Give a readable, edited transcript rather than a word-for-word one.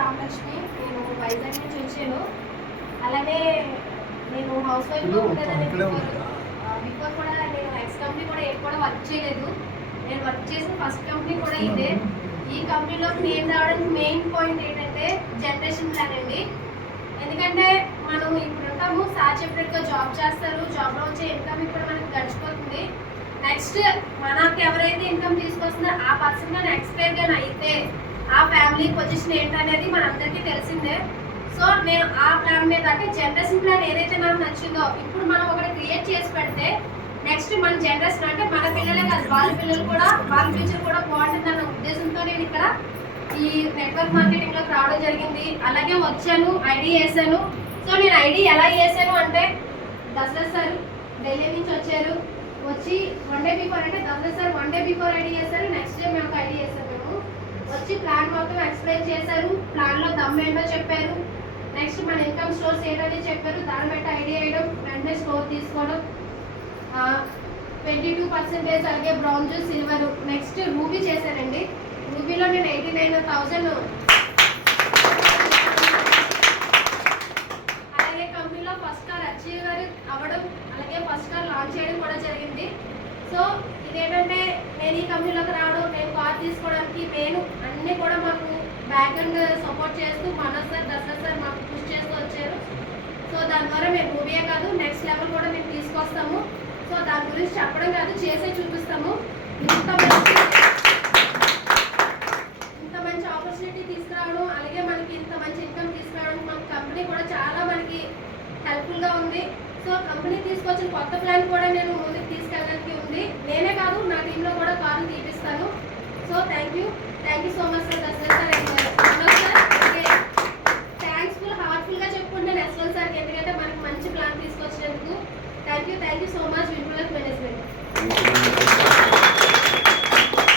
రామలక్ష్మి. నేను వైజాగ్ నుంచి వచ్చాను. అలానే నేను హౌస్ వైఫ్గా ఉండేదాన్ని. బిఫోర్ కూడా నేను ఎక్స్ కంపెనీ కూడా కూడా వర్క్ చేయలేదు. నేను వర్క్ చేసిన ఫస్ట్ కంపెనీ కూడా ఇదే. ఈ కంపెనీలోకి నేను రావడానికి మెయిన్ పాయింట్ ఏంటంటే జనరేషన్ ప్లాన్ అండి. ఎందుకంటే మనం ఇప్పుడు ఉంటాము, సార్ చెప్పినట్టుగా జాబ్ చేస్తారు, జాబ్లో వచ్చే ఇన్కమ్ ఇప్పుడు మనకి గడిచిపోతుంది. నెక్స్ట్ మనకి ఎవరైతే ఇన్కమ్ తీసుకొస్తుందో ఆ పర్సన్గా నెక్స్ట్ ఇయర్గా అయితే ఆ ఫ్యామిలీ పొజిషన్ ఏంటనేది మనందరికీ తెలిసిందే. సో నేను ఆ ప్లాన్ మీద అంటే జనరేషన్ ప్లాన్ ఏదైతే నాకు నచ్చిందో ఇప్పుడు మనం ఒకటి క్రియేట్ చేసి పెడితే నెక్స్ట్ మన జనరేషన్ అంటే మన పిల్లలే కాదు, వాళ్ళ పిల్లలు కూడా, వాళ్ళ ఫ్యూచర్ కూడా బాగుంటుందన్న ఉద్దేశంతో నేను ఇక్కడ ఈ నెట్వర్క్ మార్కెటింగ్లోకి రావడం జరిగింది. అలాగే వచ్చాను, ఐడి వేసాను. సో నేను ఐడి ఎలా వేసాను అంటే దసరా సార్ ఢిల్లీ నుంచి వచ్చారు, వచ్చి 1 డే బిఫోర్ అంటే Dasara sir 1 day before ID చేశారు. నెక్స్ట్ డే మేము ఐడి చేశారు. మేము వచ్చి ప్లాన్ మొత్తం ఎక్స్ప్లెయిన్ చేశారు, ప్లాన్లో దమ్ ఏంటో చెప్పారు, నెక్స్ట్ మన ఇన్కమ్ స్టోర్స్ ఏంటని చెప్పారు. దాన్ని బట్టి ఐడియా వేయడం, వెంటనే స్టోర్ తీసుకోవడం. 22% అలాగే బ్రౌంజ్, సిల్వర్, నెక్స్ట్ రూబీ చేశానండి. రూబీలో నేను 89,000 అలాగే కంపెనీలో ఫస్ట్ కార్ అచీవర్ అవ్వడం, అలాగే ఫస్ట్ కార్ లాంచ్ చేయడం కూడా జరిగింది. సో ఇదేంటంటే నేను ఈ కంపెనీలోకి రావడం, నేను కార్ తీసుకోవడానికి మెయిన్ అన్నీ కూడా మాకు బ్యాక్ అండ్ సపోర్ట్ చేస్తూ మనోజ్ సార్, దసరా సార్ మాకు పుష్ చేస్తూ వచ్చారు. సో దాని ద్వారా మేము రూబీయే కాదు నెక్స్ట్ లెవెల్ కూడా మేము తీసుకొస్తాము. సో దాని గురించి చెప్పడం కాదు, చేసే చూపిస్తాము. ఇంత మంచి ఆపర్చునిటీ తీసుకురావడం, అలాగే మనకి ఇంత మంచి ఇన్కమ్ తీసుకురావడానికి మన కంపెనీ కూడా చాలా మనకి హెల్ప్ఫుల్గా ఉంది. సో కంపెనీ తీసుకొచ్చిన కొత్త ప్లాన్ కూడా నేను ముందుకు తీసుకెళ్ళడానికి ఉంది. నేనే కాదు, నా టీంలో కూడా కార్లు తీపిస్తాను. So thank you so much sir, Dasara sir sir. హార్ట్ఫుల్గా చెప్పుకుంటాను ఎస్ఎల్ సార్కి, ఎందుకంటే మనకి మంచి ప్లాన్ తీసుకొచ్చినందుకు. Thank you so much. Visual